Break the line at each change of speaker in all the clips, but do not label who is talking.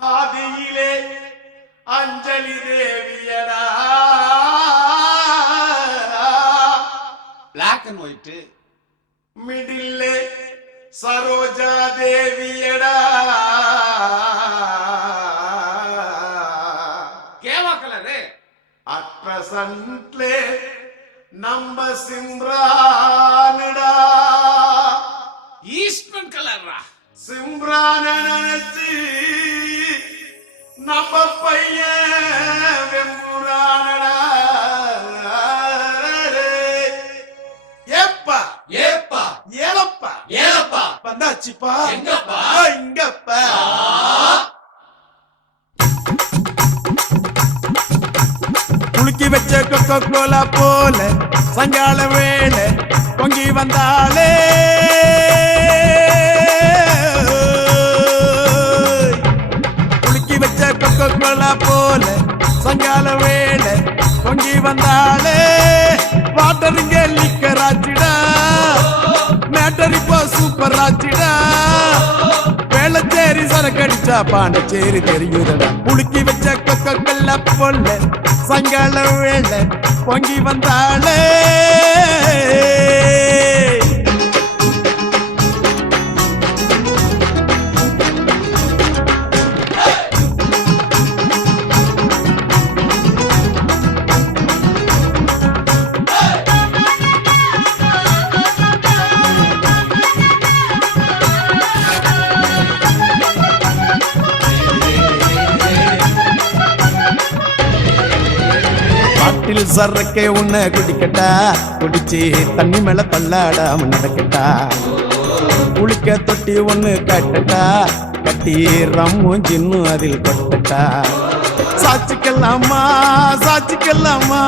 ஆதியிலே அஞ்சலி தேவியடா.
Black and white
மிடில்லே சரோஜா தேவியடா.
Geva colour.
அட் பிரசன்ட்லே நம்ம சிம்ரானுடா.
ஈஸ்ட்மன் கலர்ரா
சிம்ரான வந்தாச்சுப்பா. எங்கப்பா? இங்கப்பா. குலுக்கி வச்ச கொக்கோ கோலா போல சங்கால வேளை பொங்கி வந்தாலே. குலுக்கி வச்ச கொக்கோ கோலா போல சங்கால வேளை பொங்கி வந்தாலே. சரக்கடிச்சா பாண்டச்சேரி தெரியுதடா. புளுக்கி வச்ச கொக்கல்ல பொல்ல சங்கால வேலை பொங்கி வந்தாளே. பாட்டில் சரக்கே உன்னை குடிக்கட்டா? குடிச்சு தண்ணி மேல தள்ளாடாம நடக்கட்டா குளிக்க தொட்டி ஒண்ணு கட்டட்டா? கட்டி ரம்மும் ஜின்னும் அதில் கொட்டட்டா? சாச்சிக்கலாமா சாச்சிக்கலாமா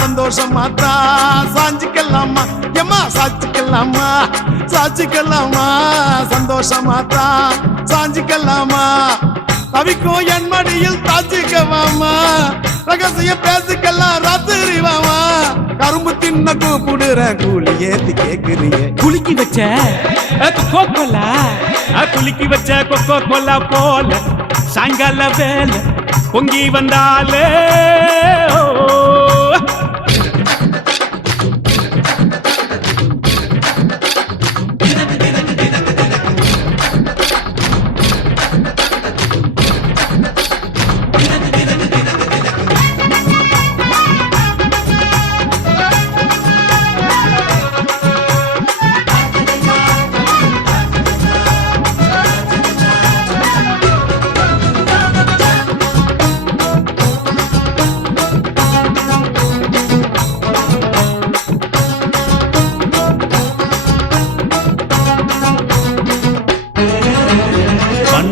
சந்தோஷமா தான் சாஞ்சிக்கலாமா? எம்மா சாச்சிக்கலாமா சாச்சிக்கலாமா சந்தோஷமா தான் சாஞ்சிக்கலாமா? தவிக்கும் என் மடியில் தாச்சிக்கவாமா ரகசிய பேசிக்கலாம் ராத்திரி வாமா. கரும்பு தின்ன கூப்பிடுற கூலி ஏத்தி கேக்குறியே.
குலுக்கி வச்ச கொக்கோ கோலா
குலுக்கி வச்ச கொக்கோ கோலா போல சாயங்கால வேலை பொங்கி வந்தாலே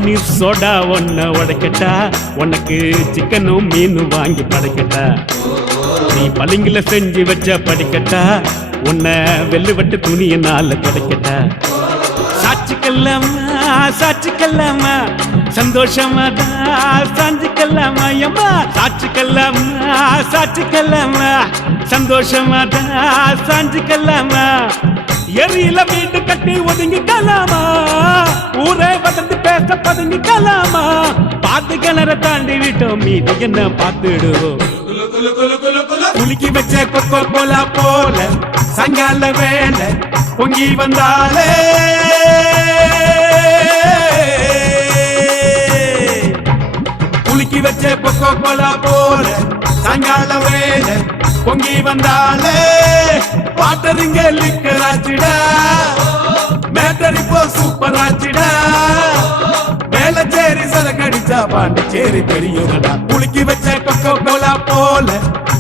பன்னீர் சோடா ஒன்ன உடைக்கட்டா. உனக்கு சிக்கனும் மீனும் வாங்கி படைக்கட்டா. நீ பளிங்கில செஞ்சு வச்ச படிக்கட்டா. உன்னை வெள்ளுவட்டு துணியினால துடைக்கட்டா. சாட்சிக்கல்லாமா சாட்சிக்கல்லாமா. சந்தோஷமா தான் சாஞ்சிக்கல்லாமா எம்மா சாட்சிக்கல்லாமா சாட்சிக்கல்லாமா. சந்தோஷமா தான் சாஞ்சிக்கல்லாமா. எரியில வீடு கட்டி ஒதுங்கிக்கலாமா ஊரே வதந்து பேச பதுங்கிக்கலாமா பார்த்து கிணற தாண்டி விட்டோம் மீது என்ன பார்த்துடுவோம் குலுக்கி வச்ச கொக்கோ கோலா போல சங்கால வேலை பொங்கி வந்தாலே. குலுக்கி வச்ச பொக்கோ கோலா போல சாயங்கால வேலை பொங்கி வந்தாலே பாட்டருங்க லிக்கராச்சிடா ஆச்சுடா. மேட்டர் இப்போ சூப்பர் ஆச்சிடா. மேலச்சேரி சரக்கடிச்சா பாண்டிச்சேரி பெரியவடா குலுக்கி வச்ச கொக்கோ கோலா போல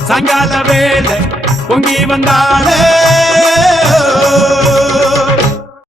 சாயங்கால வேலை பொங்கி வந்தாலே